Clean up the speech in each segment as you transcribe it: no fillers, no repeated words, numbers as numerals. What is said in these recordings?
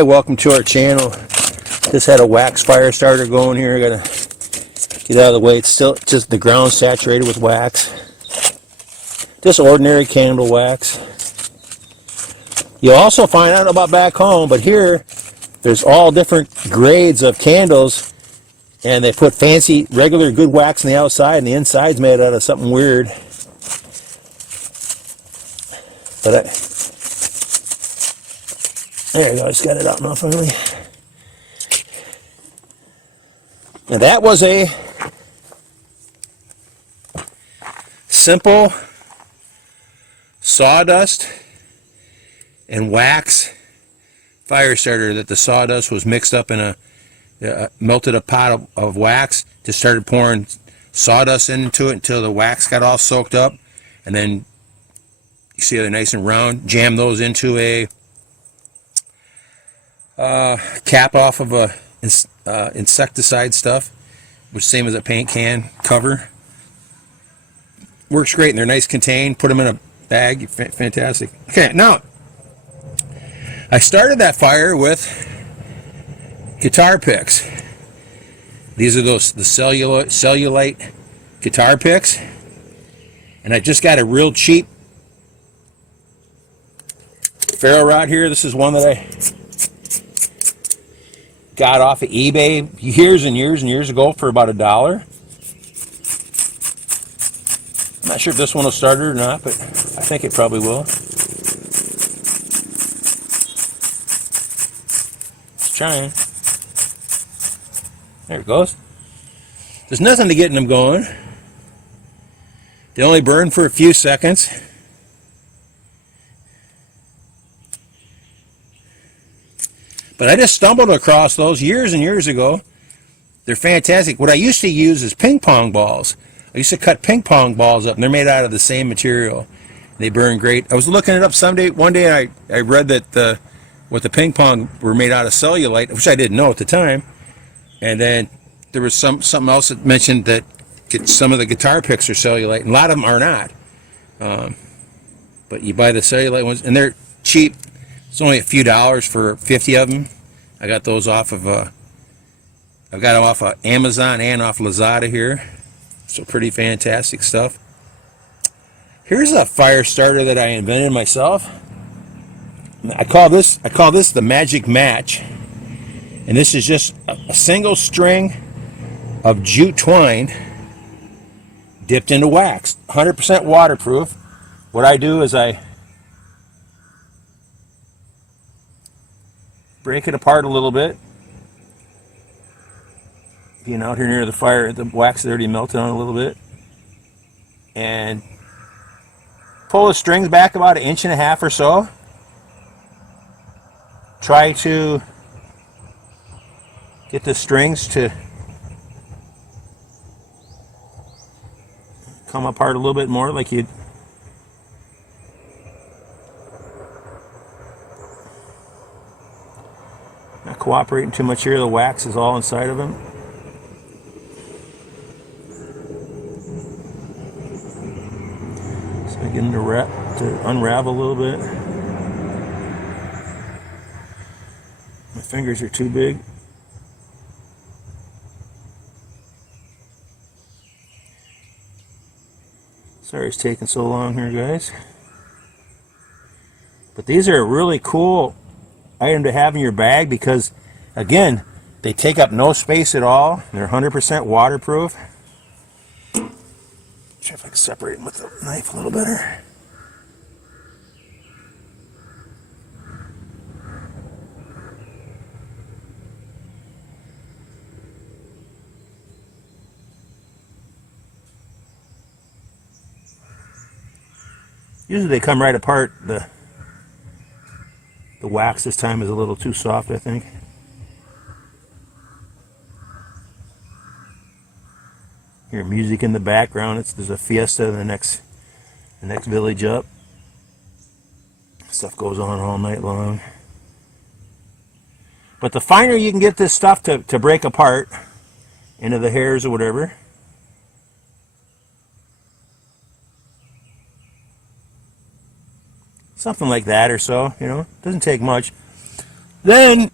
Hi, welcome to our channel. Just had a wax fire starter going here. I gotta get out of the way. It's still just the ground saturated with wax. Just ordinary candle wax. You'll also find out about back home, but here there's all different grades of candles, and they put fancy, regular, good wax on the outside, and the inside's made out of something weird. But there you go, I just got it out now finally. And that was a simple sawdust and wax fire starter that the sawdust was mixed up in melted a pot of wax. Just started pouring sawdust into it until the wax got all soaked up, and then you see they're nice and round. Jam those into a cap off of a insecticide stuff, which same as a paint can cover. Works great, and they're nice contained. Put them in a bag. Fantastic. Okay, now I started that fire with guitar picks. These are the cellulite guitar picks, and I just got a real cheap ferro rod here. This is one that I got off of eBay years and years and years ago for about $1. I'm not sure if this one will start it or not, but I think it probably will. It's trying. There it goes. There's nothing to getting them going. They only burn for a few seconds. But I just stumbled across those years and years ago. They're fantastic. What I used to use is ping pong balls. I used to cut ping pong balls up, and they're made out of the same material. They burn great. I was looking it up one day I read that the ping pong were made out of cellulite, which I didn't know at the time. And then there was something else that mentioned that some of the guitar picks are cellulite, and a lot of them are not. But you buy the cellulite ones, and they're cheap. It's only a few dollars for 50 of them. I got those off of I've got them off of Amazon and off Lazada here. So pretty fantastic stuff. Here's a fire starter that I invented myself. I call this the Magic Match. And this is just a single string of jute twine dipped into wax. 100% waterproof. What I do is I break it apart a little bit. Being out here near the fire, the wax is already melted on a little bit. And pull the strings back about 1.5 inches or so. Try to get the strings to come apart a little bit more, like you'd. Not cooperating too much here. The wax is all inside of them. So I get them to unravel a little bit. My fingers are too big. Sorry it's taking so long here, guys. But these are a really cool item to have in your bag because, again, they take up no space at all. They're 100% waterproof. See if I can separate them with the knife a little better. Usually they come right apart. The wax this time is a little too soft, I think. Hear music in the background. There's a fiesta in the next village up. Stuff goes on all night long. But the finer you can get this stuff to break apart into the hairs or whatever, something like that or so, you know, doesn't take much. Then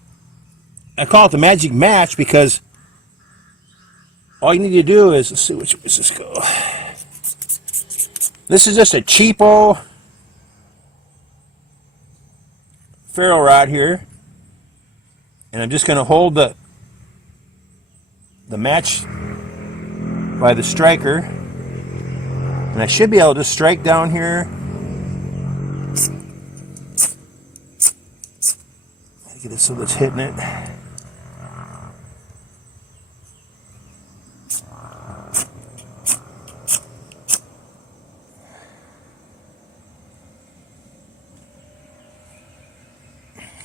I call it the magic match because all you need to do is, let's see, which way does this go? This is just a cheapo ferro rod here, and I'm just going to hold the match by the striker, and I should be able to strike down here. Get it so that's hitting it.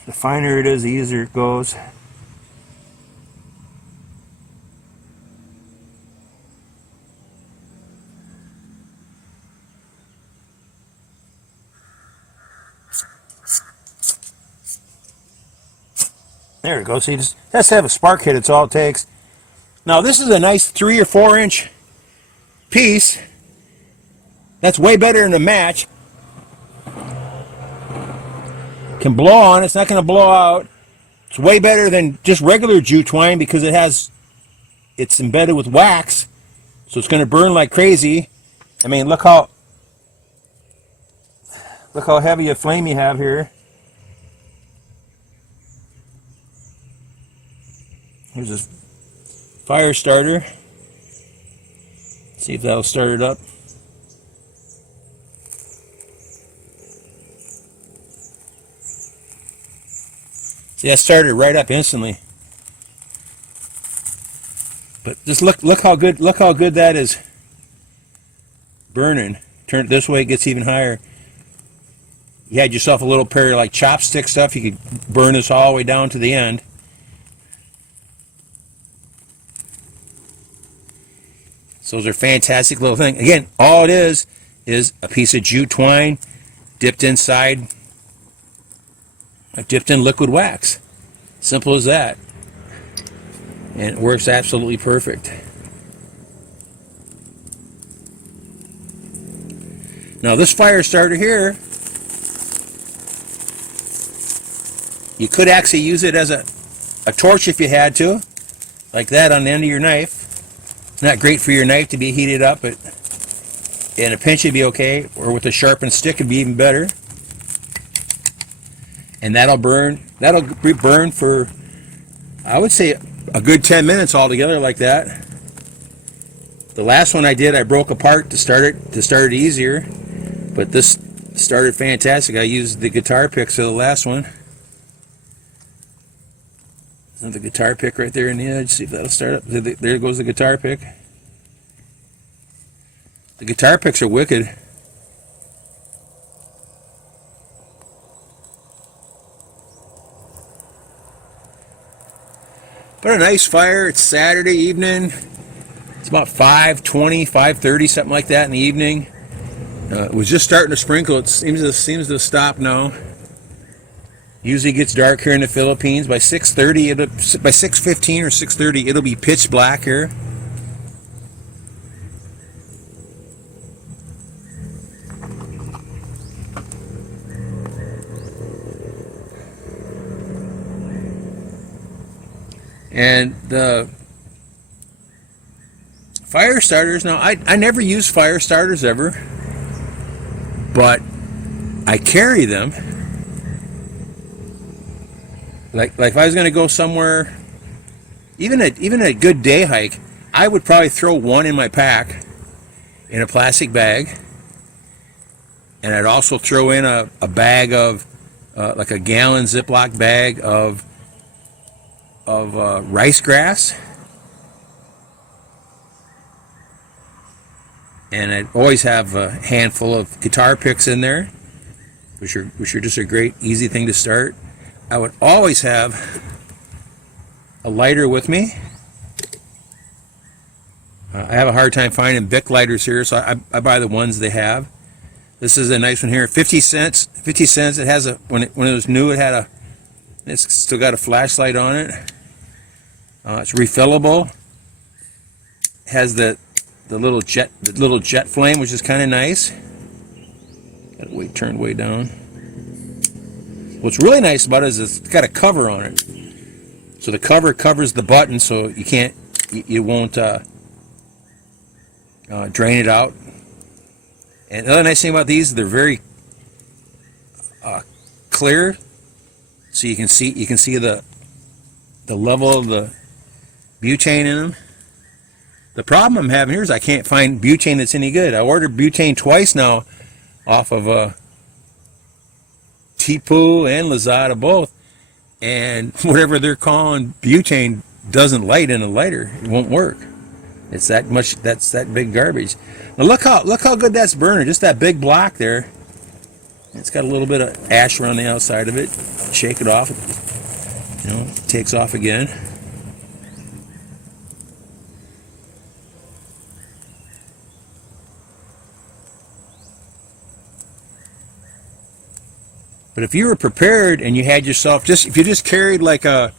The finer it is, the easier it goes. There it goes. So you just has to have a spark hit. It's all it takes. Now this is a nice 3 or 4 inch piece. That's way better than a match. Can blow on. It's not going to blow out. It's way better than just regular jute twine because it's embedded with wax, so it's going to burn like crazy. I mean, look how heavy a flame you have here. Here's a fire starter. See if that'll start it up. See, I started right up instantly. But just look how good that is burning. Turn it this way, it gets even higher. You had yourself a little pair of like chopstick stuff. You could burn this all the way down to the end. So those are fantastic little things. Again, all it is a piece of jute twine dipped inside. I've dipped in liquid wax. Simple as that. And it works absolutely perfect. Now this fire starter here, you could actually use it as a torch if you had to, like that on the end of your knife. Not great for your knife to be heated up, but in a pinch it'd be okay, or with a sharpened stick it'd be even better. And that'll be burned for, I would say, a good 10 minutes altogether like that. The last one I did, I broke apart to start it easier, but this started fantastic. I used the guitar picks for the last one. And the guitar pick right there in the edge. See if that'll start up. There goes the guitar pick. The guitar picks are wicked. But a nice fire. It's Saturday evening. It's about 5:20, 5:30, something like that in the evening. It was just starting to sprinkle. It seems to stop now. Usually gets dark here in the Philippines by 6:30. By 6:15 or 6:30, it'll be pitch black here. And the fire starters, now I never use fire starters ever, but I carry them. Like if I was going to go somewhere, even a good day hike, I would probably throw one in my pack in a plastic bag, and I'd also throw in a bag of like a gallon Ziploc bag of rice grass, and I'd always have a handful of guitar picks in there, which are just a great easy thing to start. I would always have a lighter with me. I have a hard time finding Bic lighters here, so I buy the ones they have. This is a nice one here, 50 cents. 50 cents. It has when it was new, it's still got a flashlight on it. It's refillable. It has the little jet flame, which is kind of nice. Got to turn way down. What's really nice about it is it's got a cover on it. So the cover covers the button, so you won't drain it out. And the other nice thing about these is they're very clear, so you can see the level of the butane in them. The problem I'm having here is I can't find butane that's any good. I ordered butane twice now off of Tipu and Lazada both, and whatever they're calling butane doesn't light in a lighter. It won't work. It's that much. That's that big garbage. Now look how good that's burning. Just that big block there. It's got a little bit of ash around the outside of it. Shake it off. It takes off again. But if you were prepared and you had yourself if you just carried like a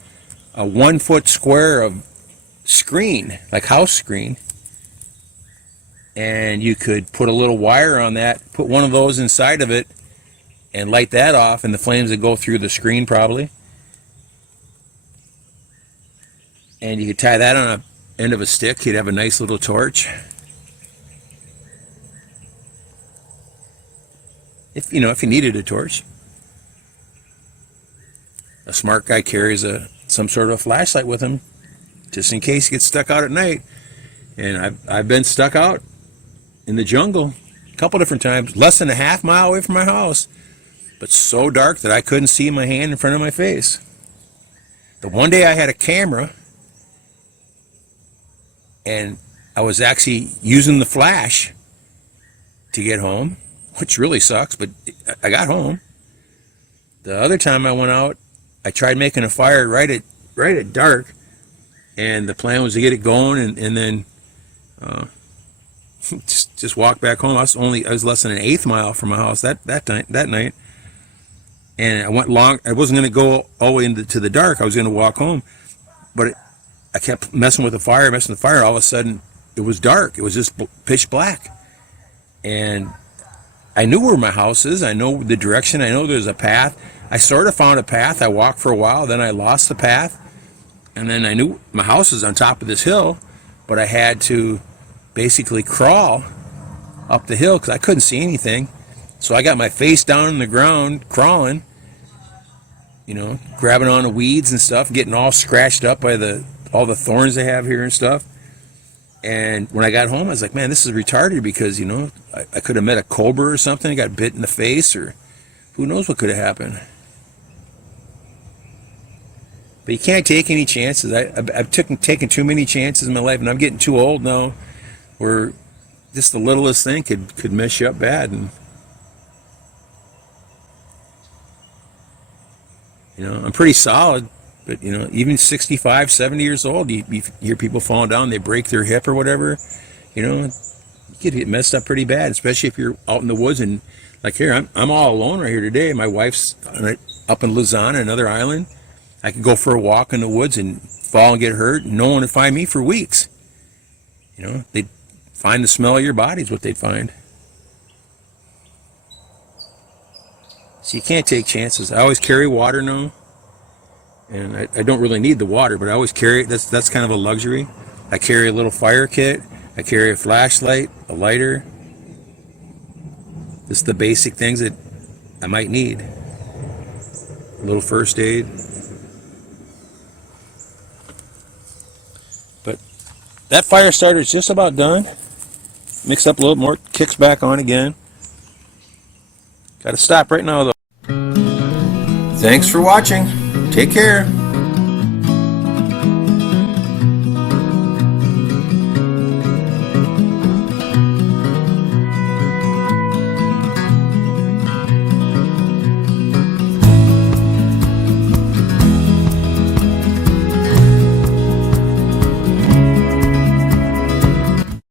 1 foot square of screen, like house screen, and you could put a little wire on that, put one of those inside of it, and light that off, and the flames would go through the screen probably. And you could tie that on a end of a stick. You'd have a nice little torch. If you needed a torch. A smart guy carries some sort of flashlight with him, just in case he gets stuck out at night. And I've been stuck out in the jungle a couple different times, less than a half mile away from my house, but so dark that I couldn't see my hand in front of my face. The one day I had a camera, and I was actually using the flash to get home, which really sucks, but I got home. The other time I went out, I tried making a fire right at dark, and the plan was to get it going and then just walk back home. I was less than an eighth mile from my house that night, and I went long. I wasn't going to go all the way into the dark. I was going to walk home, but I kept messing with the fire. All of a sudden, it was dark. It was just pitch black, and I knew where my house is. I know the direction. I know there's a path. I sort of found a path. I walked for a while, then I lost the path, and then I knew my house was on top of this hill, but I had to basically crawl up the hill because I couldn't see anything. So I got my face down in the ground, crawling, grabbing on the weeds and stuff, getting all scratched up by all the thorns they have here and stuff. And when I got home, I was like, man, this is retarded, because, I could have met a cobra or something, got bit in the face, or who knows what could have happened. But you can't take any chances. I've taken too many chances in my life, and I'm getting too old now, where just the littlest thing could mess you up bad. And I'm pretty solid, but even 65, 70 years old, you hear people falling down, they break their hip or whatever. You could get messed up pretty bad, especially if you're out in the woods. And like here, I'm all alone right here today. My wife's up in Luzon, another island. I could go for a walk in the woods and fall and get hurt, and no one would find me for weeks. They'd find the smell of your body is what they'd find. So you can't take chances. I always carry water now, and I don't really need the water, but I always carry it. That's kind of a luxury. I carry a little fire kit. I carry a flashlight, a lighter. Just the basic things that I might need. A little first aid. But that fire starter is just about done. Mix up a little more, kicks back on again. Got to stop right now though. Thanks for watching. Take care.